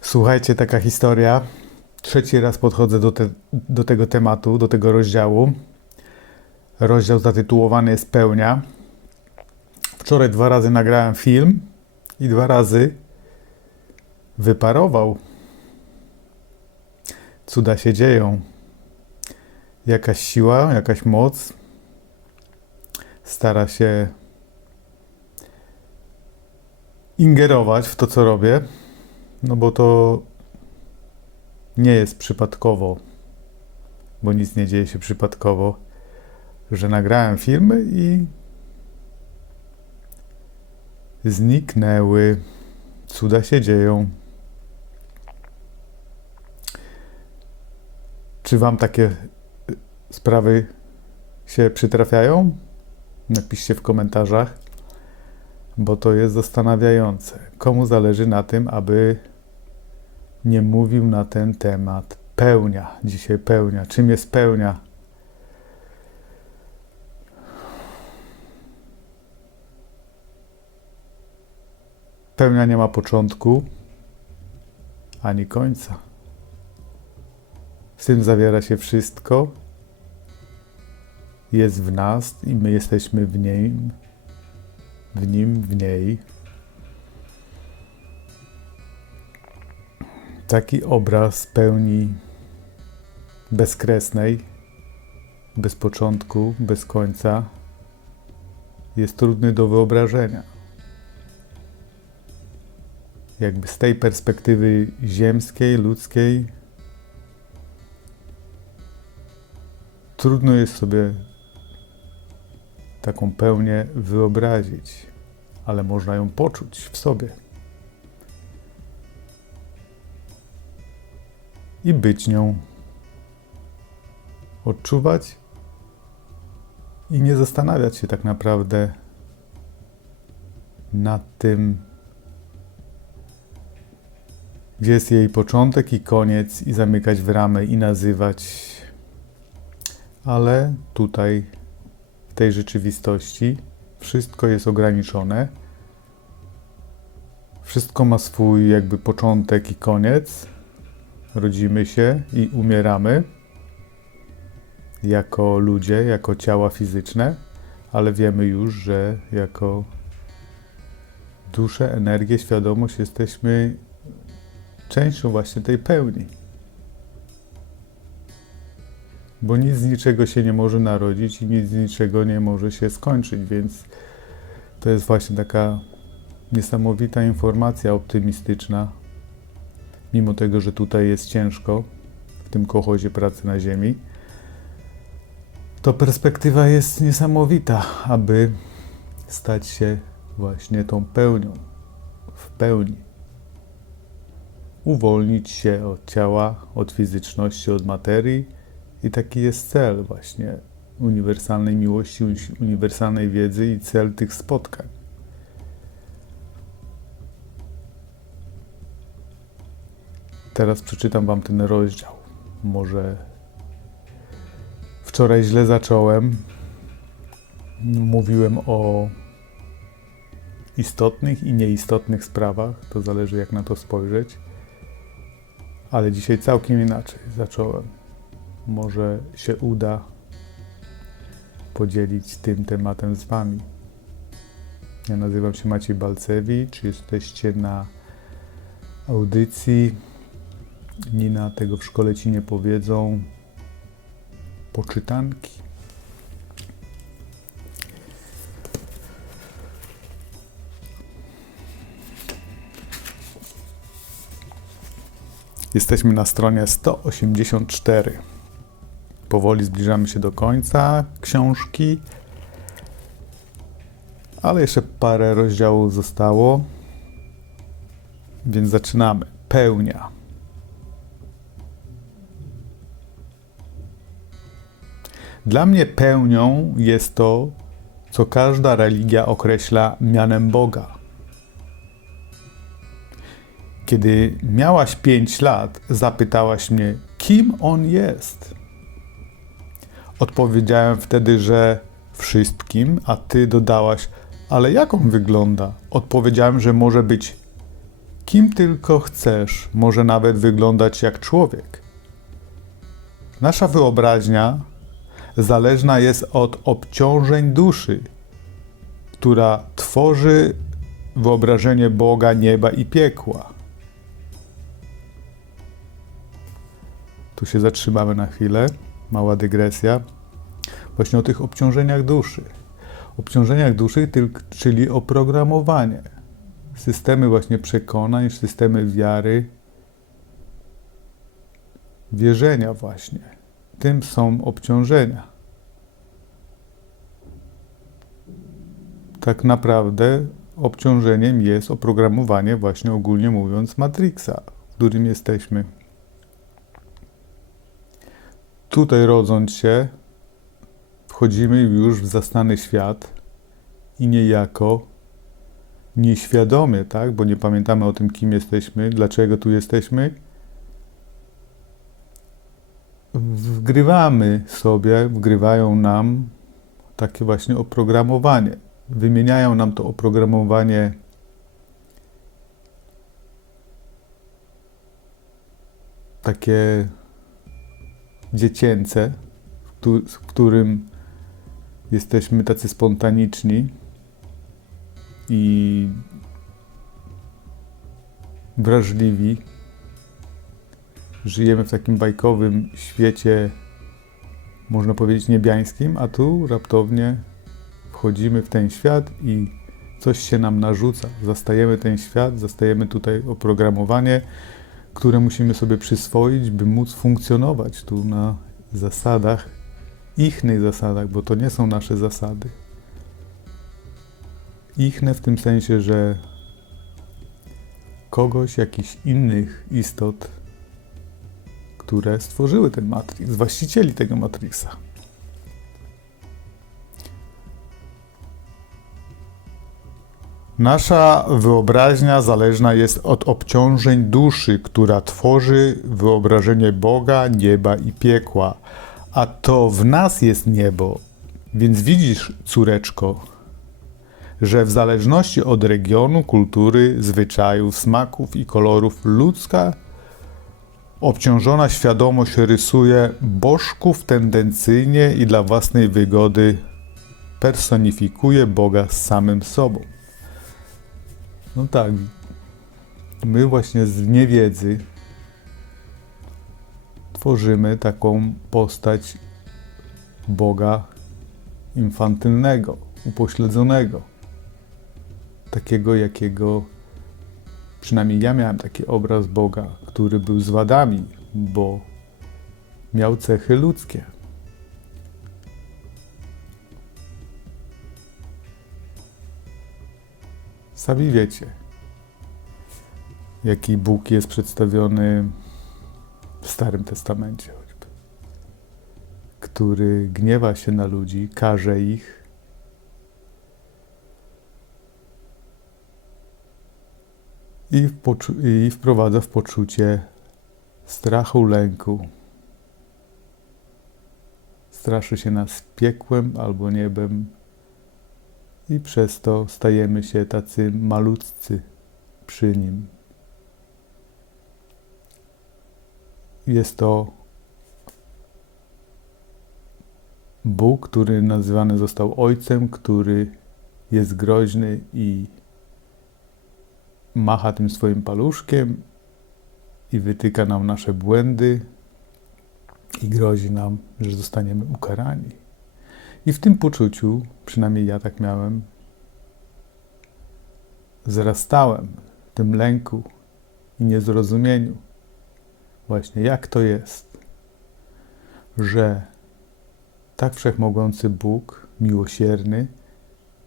Słuchajcie, taka historia. Trzeci raz podchodzę do, te, do tego tematu, do tego rozdziału. Rozdział zatytułowany jest Pełnia. Wczoraj dwa razy nagrałem film i dwa razy wyparował. Cuda się dzieją. Jakaś siła, jakaś moc stara się ingerować w to, co robię. No bo to nie jest przypadkowo, bo nic nie dzieje się przypadkowo, że nagrałem filmy i zniknęły. Cuda się dzieją. Czy Wam takie y, sprawy się przytrafiają? Napiszcie w komentarzach, bo to jest zastanawiające. Komu zależy na tym, aby nie mówił na ten temat? Pełnia, dzisiaj pełnia. Czym jest pełnia? Pełnia nie ma początku ani końca. Z tym zawiera się wszystko. Jest w nas i my jesteśmy w nim, w nim, w niej. Taki obraz pełni bezkresnej, bez początku, bez końca jest trudny do wyobrażenia. Jakby z tej perspektywy ziemskiej, ludzkiej, trudno jest sobie taką pełnię wyobrazić, ale można ją poczuć w sobie. I być nią. Odczuwać i nie zastanawiać się tak naprawdę nad tym, gdzie jest jej początek i koniec, i zamykać w ramę i nazywać. Ale tutaj, w tej rzeczywistości, wszystko jest ograniczone. Wszystko ma swój jakby początek i koniec. Rodzimy się i umieramy jako ludzie, jako ciała fizyczne, ale wiemy już, że jako duszę, energię, świadomość jesteśmy częścią właśnie tej pełni. Bo nic z niczego się nie może narodzić i nic z niczego nie może się skończyć, więc to jest właśnie taka niesamowita informacja optymistyczna, mimo tego, że tutaj jest ciężko w tym kochodzie pracy na Ziemi, to perspektywa jest niesamowita, aby stać się właśnie tą pełnią, w pełni. Uwolnić się od ciała, od fizyczności, od materii i taki jest cel właśnie uniwersalnej miłości, uniwersalnej wiedzy i cel tych spotkań. Teraz przeczytam Wam ten rozdział. Może wczoraj źle zacząłem. Mówiłem o istotnych i nieistotnych sprawach. To zależy, jak na to spojrzeć. Ale dzisiaj całkiem inaczej zacząłem. Może się uda podzielić tym tematem z Wami. Ja nazywam się Maciej Balcewicz. Jesteście na audycji Nina tego w szkole ci nie powiedzą. Poczytanki. Jesteśmy na stronie 184. Powoli zbliżamy się do końca książki, ale jeszcze parę rozdziałów zostało, więc zaczynamy. Pełnia. Dla mnie pełnią jest to, co każda religia określa mianem Boga. Kiedy miałaś 5 lat, zapytałaś mnie, kim on jest. Odpowiedziałem wtedy, że wszystkim, a ty dodałaś, ale jak on wygląda? Odpowiedziałem, że może być kim tylko chcesz, może nawet wyglądać jak człowiek. Nasza wyobraźnia zależna jest od obciążeń duszy, która tworzy wyobrażenie Boga, nieba i piekła. Tu się zatrzymamy na chwilę. Mała dygresja. Właśnie o tych obciążeniach duszy. Obciążeniach duszy, czyli oprogramowanie. Systemy właśnie przekonań, systemy wiary, wierzenia właśnie. Tym są obciążenia. Tak naprawdę obciążeniem jest oprogramowanie właśnie ogólnie mówiąc Matrixa, w którym jesteśmy. Tutaj rodząc się, wchodzimy już w zastany świat i niejako nieświadomie, tak? Bo nie pamiętamy o tym, kim jesteśmy, dlaczego tu jesteśmy. Wgrywamy sobie, wgrywają nam takie właśnie oprogramowanie. Wymieniają nam to oprogramowanie takie dziecięce, w, któ- w którym jesteśmy tacy spontaniczni i wrażliwi. Żyjemy w takim bajkowym świecie, można powiedzieć niebiańskim, a tu raptownie wchodzimy w ten świat i coś się nam narzuca. Zastajemy ten świat, zastajemy tutaj oprogramowanie, które musimy sobie przyswoić, by móc funkcjonować tu na zasadach, ichnych zasadach, bo to nie są nasze zasady. Ichne w tym sensie, że kogoś, jakichś innych istot, które stworzyły ten Matrix, właścicieli tego Matrixa. Nasza wyobraźnia zależna jest od obciążeń duszy, która tworzy wyobrażenie Boga, nieba i piekła. A to w nas jest niebo. Więc widzisz, córeczko, że w zależności od regionu, kultury, zwyczajów, smaków i kolorów ludzka obciążona świadomość rysuje bożków tendencyjnie i dla własnej wygody personifikuje Boga z samym sobą. No tak. My właśnie z niewiedzy tworzymy taką postać Boga infantylnego, upośledzonego. Takiego, jakiego przynajmniej ja miałem taki obraz Boga, który był z wadami, bo miał cechy ludzkie. Sami wiecie, jaki Bóg jest przedstawiony w Starym Testamencie, choćby, który gniewa się na ludzi, karze ich. I, I wprowadza w poczucie strachu, lęku. Straszy się nas piekłem albo niebem, i przez to stajemy się tacy malutcy przy nim. Jest to Bóg, który nazywany został Ojcem, który jest groźny i macha tym swoim paluszkiem i wytyka nam nasze błędy i grozi nam, że zostaniemy ukarani. I w tym poczuciu, przynajmniej ja tak miałem, wzrastałem w tym lęku i niezrozumieniu. Właśnie jak to jest, że tak wszechmogący Bóg, miłosierny,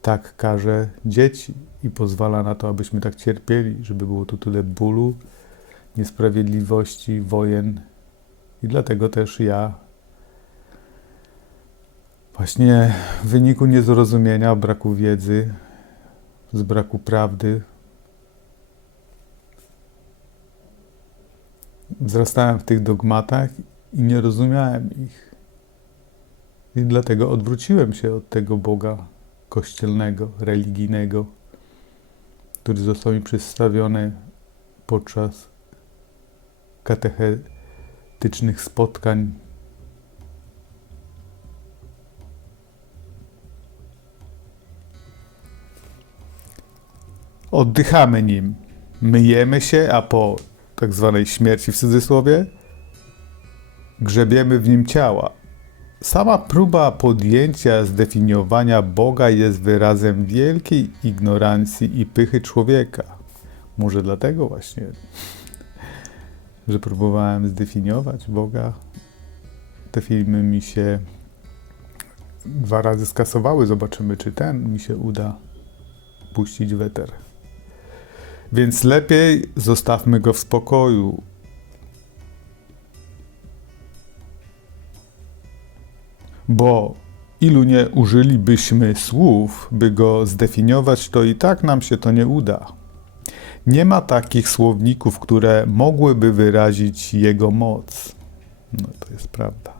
tak karze dzieci i pozwala na to, abyśmy tak cierpieli, żeby było tu tyle bólu, niesprawiedliwości, wojen. I dlatego też ja Właśnie w wyniku niezrozumienia, braku wiedzy, z braku prawdy, wzrastałem w tych dogmatach i nie rozumiałem ich. I dlatego odwróciłem się od tego Boga kościelnego, religijnego, który został mi przedstawiony podczas katechetycznych spotkań. Oddychamy nim, myjemy się, a po tak zwanej śmierci w cudzysłowie grzebiemy w nim ciała. Sama próba podjęcia zdefiniowania Boga jest wyrazem wielkiej ignorancji i pychy człowieka. Może dlatego właśnie, że próbowałem zdefiniować Boga. Te filmy mi się dwa razy skasowały. Zobaczymy, czy ten mi się uda puścić weter. Więc lepiej zostawmy go w spokoju. Bo ilu nie użylibyśmy słów, by go zdefiniować, to i tak nam się to nie uda. Nie ma takich słowników, które mogłyby wyrazić jego moc. No to jest prawda.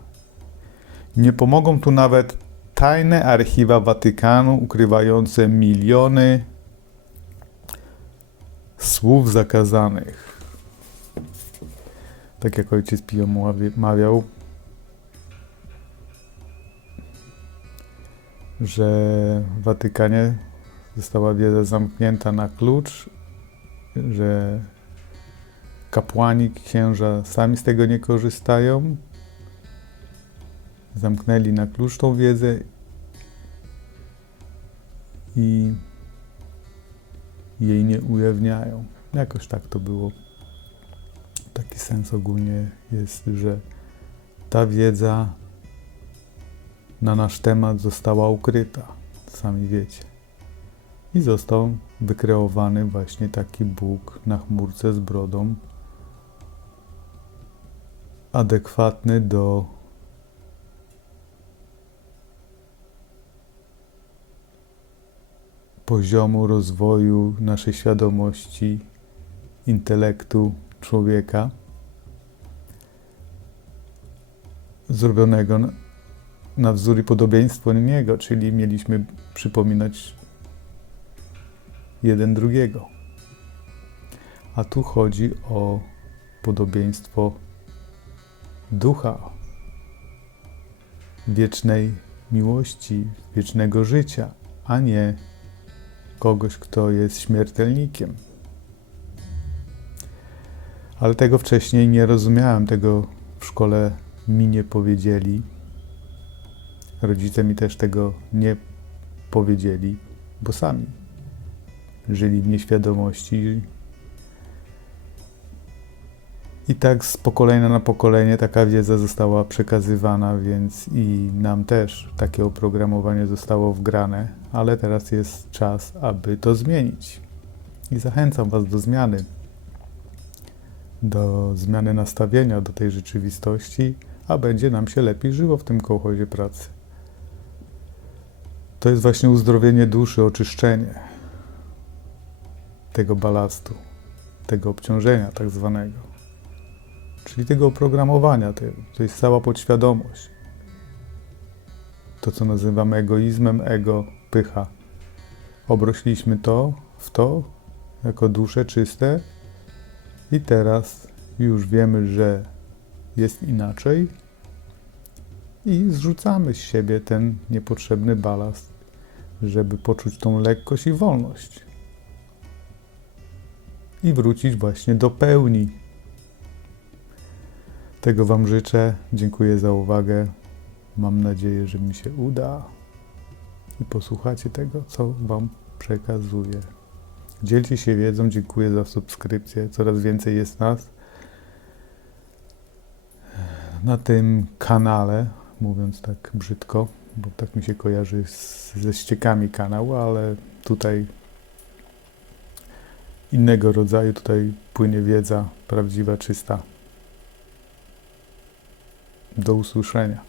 Nie pomogą tu nawet tajne archiwa Watykanu ukrywające miliony słów zakazanych. Tak jak ojciec Pio mawiał, że w Watykanie została wiedza zamknięta na klucz, że kapłani, księża sami z tego nie korzystają. Zamknęli na klucz tą wiedzę i jej nie ujawniają. Jakoś tak to było. Taki sens ogólnie jest, że ta wiedza na nasz temat została ukryta, sami wiecie. I został wykreowany właśnie taki Bóg na chmurce z brodą, adekwatny do poziomu rozwoju naszej świadomości, intelektu człowieka, zrobionego na wzór i podobieństwo niego, czyli mieliśmy przypominać jeden drugiego. A tu chodzi o podobieństwo ducha, wiecznej miłości, wiecznego życia, a nie kogoś, kto jest śmiertelnikiem. Ale tego wcześniej nie rozumiałem, tego w szkole mi nie powiedzieli. Rodzice mi też tego nie powiedzieli, bo sami żyli w nieświadomości. I tak z pokolenia na pokolenie taka wiedza została przekazywana, więc i nam też takie oprogramowanie zostało wgrane, ale teraz jest czas, aby to zmienić. I zachęcam Was do zmiany, do zmiany nastawienia do tej rzeczywistości, a będzie nam się lepiej żyło w tym kołchozie pracy. To jest właśnie uzdrowienie duszy, oczyszczenie tego balastu, tego obciążenia tak zwanego. Czyli tego oprogramowania, to jest cała podświadomość. To, co nazywamy egoizmem, ego, pycha. Obrośliśmy to w to jako dusze czyste i teraz już wiemy, że jest inaczej i zrzucamy z siebie ten niepotrzebny balast żeby poczuć tą lekkość i wolność. I wrócić właśnie do pełni. Tego Wam życzę. Dziękuję za uwagę. Mam nadzieję, że mi się uda i posłuchacie tego, co Wam przekazuję. Dzielcie się wiedzą. Dziękuję za subskrypcję. Coraz więcej jest nas na tym kanale, mówiąc tak brzydko bo tak mi się kojarzy z, ze ściekami kanał, ale tutaj innego rodzaju, tutaj płynie wiedza prawdziwa, czysta. До услышания.